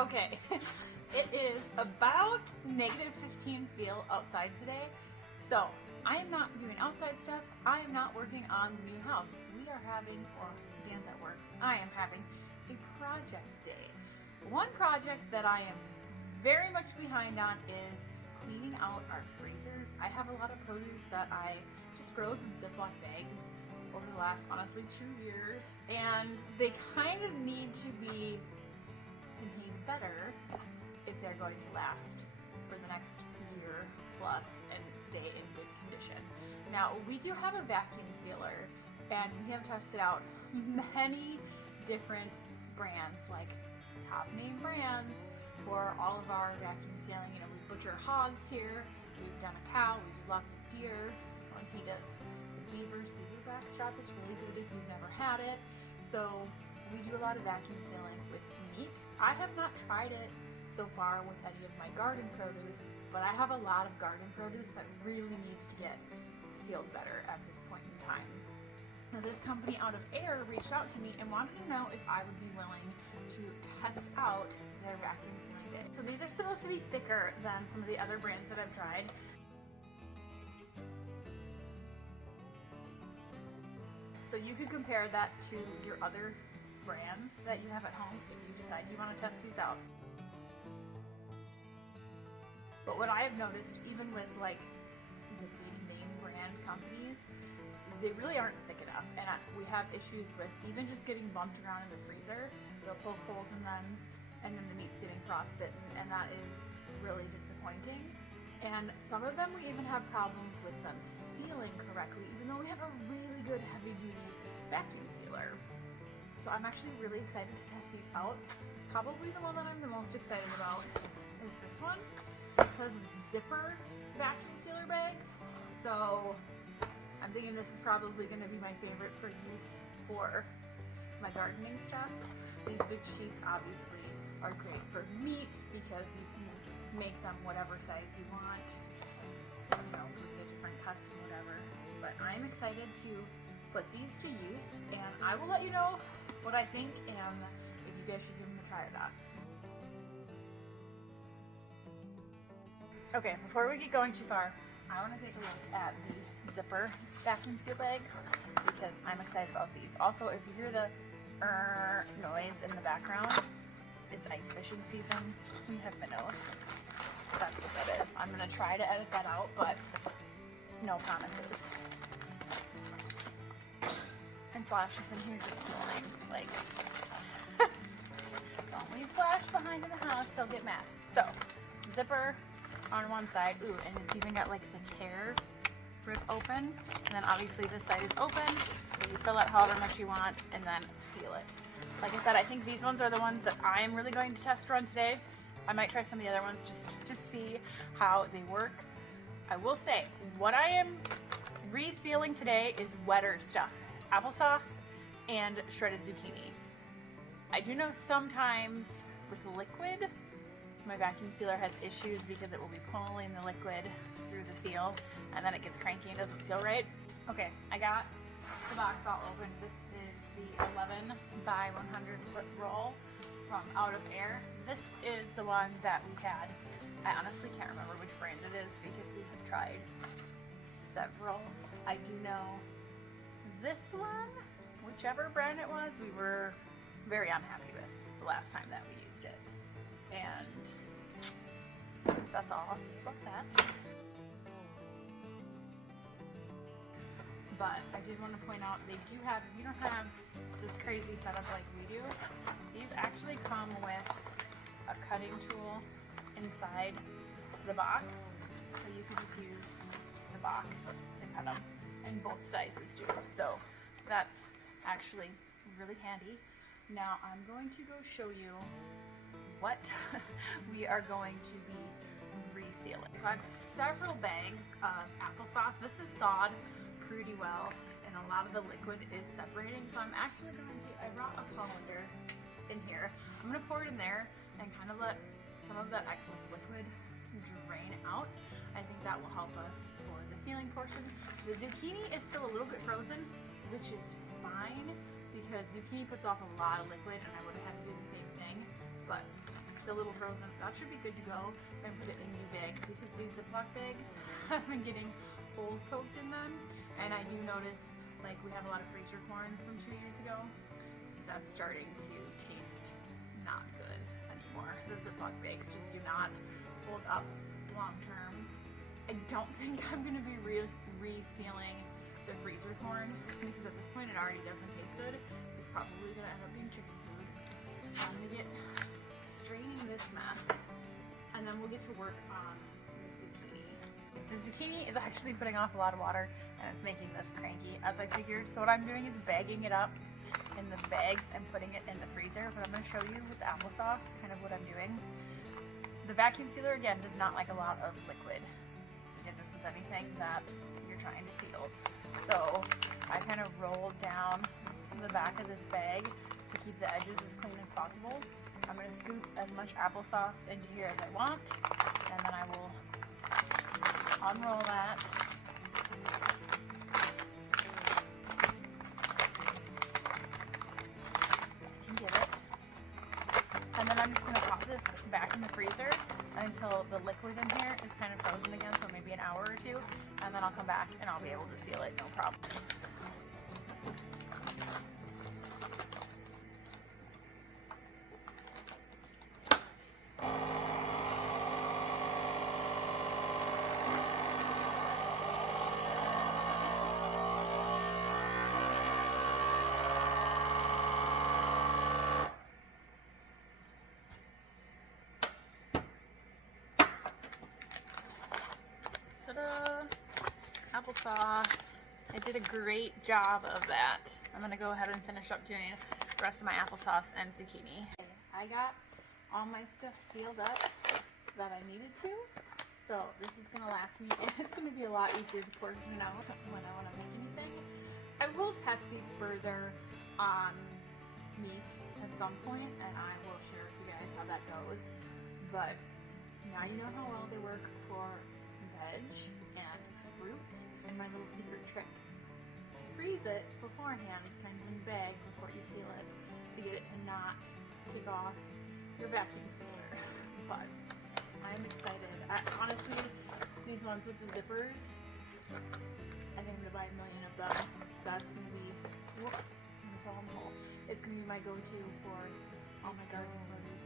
Okay, it is about -15 feel outside today, so I am not doing outside stuff. I am not working on the new house. We are having, or Dan's at work, I am having a project day. One project that I am very much behind on is cleaning out our freezers. I have a lot of produce that I just froze in Ziploc bags over the last, honestly, 2 years, and they kind of need to be contained better if they're going to last for the next year plus and stay in good condition. Now, we do have a vacuum sealer, and we have tested out many different brands, like top name brands for all of our vacuum sealing. You know, we butcher hogs here, we've done a cow, we do lots of deer, and he does the beavers. Beaver backstrap is really good if you've never had it. So we do a lot of vacuum sealing with meat. I have not tried it so far with any of my garden produce, but I have a lot of garden produce that really needs to get sealed better at this point in time. Now, this company Out of Air reached out to me and wanted to know if I would be willing to test out their vacuum sealing bit. So these are supposed to be thicker than some of the other brands that I've tried. So you could compare that to your other brands that you have at home if you decide you want to test these out. But what I have noticed, even with like the big name brand companies, they really aren't thick enough, and we have issues with even just getting bumped around in the freezer. They'll poke holes in them, and then the meat's getting frostbitten, and that is really disappointing. And some of them, we even have problems with them sealing correctly, even though we have a really good heavy-duty vacuum sealer. So I'm actually really excited to test these out. Probably the one that I'm the most excited about is this one. It says zipper vacuum sealer bags. So I'm thinking this is probably going to be my favorite for use for my gardening stuff. These big sheets obviously are great for meat because you can make them whatever size you want, you know, with the different cuts and whatever. But I'm excited to put these to use, and I will let you know what I think and if you guys should give them a try or not. Okay, before we get going too far, I want to take a look at the zipper vacuum seal bags because I'm excited about these. Also, if you hear the noise in the background, it's ice fishing season. We have minnows. That's what that is. I'm going to try to edit that out, but no promises. And Flash is in here just smelling like, don't leave Flash behind in the house, he'll get mad. So, zipper on one side, ooh, and it's even got like the tear rip open, and then obviously this side is open, so you fill it however much you want and then seal it. Like I said, I think these ones are the ones that I'm really going to test run today. I might try some of the other ones just to see how they work. I will say, what I am resealing today is wetter stuff. Applesauce and shredded zucchini. I do know sometimes with liquid, my vacuum sealer has issues because it will be pulling the liquid through the seal and then it gets cranky and doesn't seal right. Okay, I got the box all open. This is the 11 by 100 foot roll from Out of Air. This is the one that we had. I honestly can't remember which brand it is because we have tried several. I do know this one, whichever brand it was, we were very unhappy with the last time that we used it. And that's all I'll say about that. But I did want to point out, they do have, if you don't have this crazy setup like we do, these actually come with a cutting tool inside the box. So you can just use the box to cut them, and both sizes too. So that's actually really handy. Now I'm going to go show you what we are going to be resealing. So I have several bags of applesauce. This is thawed pretty well, and a lot of the liquid is separating. So I'm actually going to, I brought a colander in here. I'm going to pour it in there and kind of let some of that excess liquid drain out. I think that will help us for the sealing portion. The zucchini is still a little bit frozen, which is fine because zucchini puts off a lot of liquid, and I would have had to do the same thing. But still a little frozen. That should be good to go. And put it in new bags because these Ziploc bags have been getting holes poked in them. And I do notice, like, we have a lot of freezer corn from 2 years ago. That's starting to taste not good anymore. The Ziploc bags just do not hold up long term. I don't think I'm going to be resealing the freezer corn because at this point it already doesn't taste good. It's probably going to end up being chicken food. So I'm going to get straining this mess and then we'll get to work on the zucchini. The zucchini is actually putting off a lot of water and it's making this cranky as I figured. So what I'm doing is bagging it up in the bags and putting it in the freezer, but I'm going to show you with the applesauce kind of what I'm doing. The vacuum sealer again does not like a lot of liquid. You get this with anything that you're trying to seal. So I kind of rolled down the back of this bag to keep the edges as clean as possible. I'm going to scoop as much applesauce into here as I want, and then I will unroll that. Get it. And then I'm just going to pop this back in the freezer until the liquid in here is kind of frozen again, so maybe an hour or two, and then I'll come back and I'll be able to seal it, no problem. Applesauce. I did a great job of that. I'm gonna go ahead and finish up doing the rest of my applesauce and zucchini. I got all my stuff sealed up that I needed to, so this is gonna last me, and it's gonna be a lot easier to portion out when I want to make anything. I will test these further on meat at some point, and I will share with you guys how that goes. But now you know how well they work for veg and fruit. And my little secret trick to freeze it beforehand, kind of in the bag before you seal it, to get it to not take off your vacuum sealer. But I'm excited. Honestly, these ones with the zippers, I think I'm gonna buy a million of them. That's gonna be, whoop, I'm gonna fall in the hole. It's gonna be my go-to for all my garden produce.